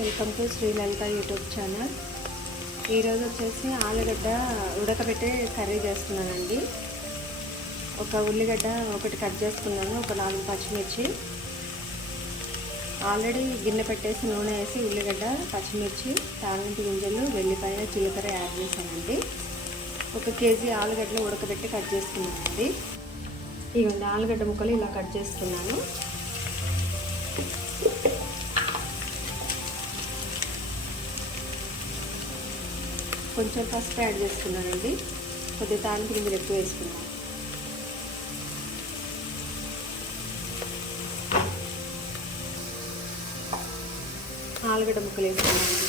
Welcome to Sri Lalitha YouTube channel. ఈరోజు వచ్చేసి ఆలుగడ్డ ఉడకబెట్టే కర్రీ చేస్తున్నానండి. ఒక ఉల్లిగడ్డ ఒకటి కట్ చేసుకున్నాను, ఒక 4 పచ్చిమిర్చి. ఆల్రెడీ గిన్నె పెట్టేసి నూనె వేసి ఉల్లిగడ్డ, పచ్చిమిర్చి, తాలింపు గింజలు, వెల్లిపాయ, జీలకర్ర యాడ్ చేశానండి. 1 కేజీ ఆలుగడ్డలు ఉడకబెట్టి కట్ చేసుకున్నానండి. ఇవన్నీ ఆలుగడ్డ ముక్కలు ఇలా కట్ చేసుకున్నాను. కొంచెం పసుపు యాడ్ చేసుకున్నానండి. కొద్దిగా తాలింపు గింజలు ఎక్కువ వేసుకున్నాను. ఆలుగడ్డ ముక్కలు వేసుకున్నానండి.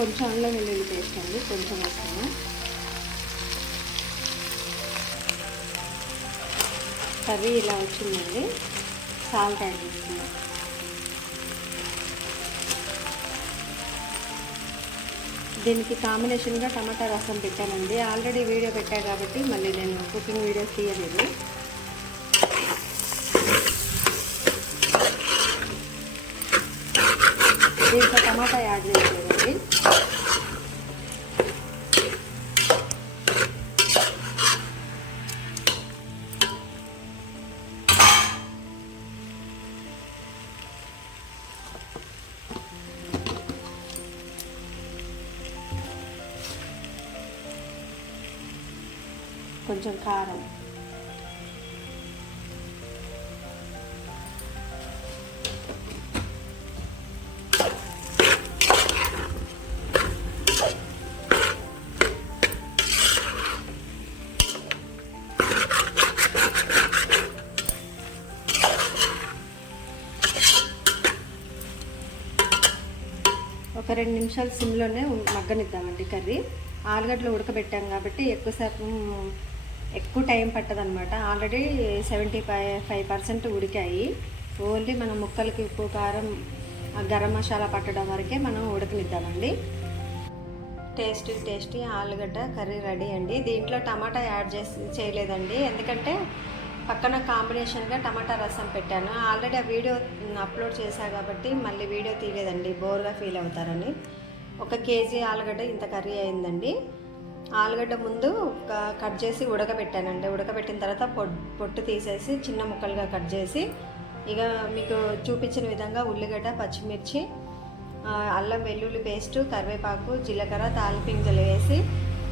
కొంచెం అల్లం వెల్లుల్లి పేస్ట్ అండి, కొంచెం వేస్తాను. కర్రీ ఇలా వచ్చిందండి. సాల్ట్ యాడ్ చేస్తున్నాను. దీనికి కాంబినేషన్గా టమాటా రసం పెట్టానండి. ఆల్రెడీ వీడియో పెట్టా కాబట్టి మళ్ళీ నేను కుకింగ్ వీడియో తీయలేదు. దీంట్లో టమాటా యాడ్ చేయలేదండి. కొంచెం కారం, ఒక 2 నిమిషాలు సిమ్లోనే మగ్గనిద్దామండి కర్రీ. ఆలుగడ్డలు ఉడకబెట్టాం కాబట్టి ఎక్కువ టైం పట్టదనమాట. ఆల్రెడీ 75% ఉడికాయి. ఓన్లీ మనం ముక్కలకి ఉప్పు, కారం, గరం మసాలా పట్టడం వరకే మనం ఉడకనిద్దామండి. టేస్టీ ఆలుగడ్డ కర్రీ రెడీ అండి. దీంట్లో టమాటా యాడ్ చేయలేదండి, ఎందుకంటే పక్కన కాంబినేషన్గా టమాటా రసం పెట్టాను. ఆల్రెడీ ఆ వీడియో అప్లోడ్ చేశా కాబట్టి మళ్ళీ వీడియో తీయలేదండి, బోర్గా ఫీల్ అవుతారని. 1 కేజీ ఆలుగడ్డ ఇంత కర్రీ అయిందండి. ఆలుగడ్డ ముందు కట్ చేసి ఉడకబెట్టానండి. ఉడకబెట్టిన తర్వాత పొట్టు తీసేసి చిన్న ముక్కలుగా కట్ చేసి, ఇక మీకు చూపించిన విధంగా ఉల్లిగడ్డ, పచ్చిమిర్చి, అల్లం వెల్లుల్లి పేస్టు, కరివేపాకు, జీలకర్ర, తాలింపు గింజలు వేసి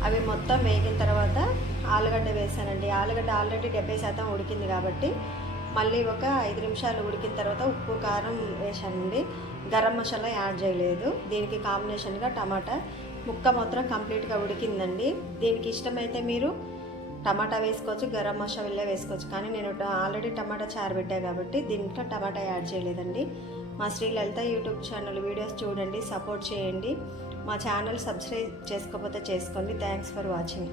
అవి మొత్తం వేగిన తర్వాత ఆలుగడ్డ వేసానండి. ఆలుగడ్డ ఆల్రెడీ 70% ఉడికింది కాబట్టి మళ్ళీ ఒక 5 నిమిషాలు ఉడికిన తర్వాత ఉప్పు, కారం వేసానండి. గరం మసాలా యాడ్ చేయలేదు. దీనికి కాంబినేషన్గా టమాటా ముక్క మాత్రం కంప్లీట్గా ఉడికిందండి. దీనికి ఇష్టమైతే మీరు టమాటా వేసుకోవచ్చు, గరం మసాలా వేసుకోవచ్చు. కానీ నేను ఆల్రెడీ టమాటా చారు పెట్టా కాబట్టి దీంట్లో టమాటా యాడ్ చేయలేదండి. మా శ్రీలలిత యూట్యూబ్ ఛానల్ వీడియోస్ చూడండి, సపోర్ట్ చేయండి. మా ఛానల్ సబ్స్క్రైబ్ చేసుకోకపోతే చేసుకోండి. Thanks for watching.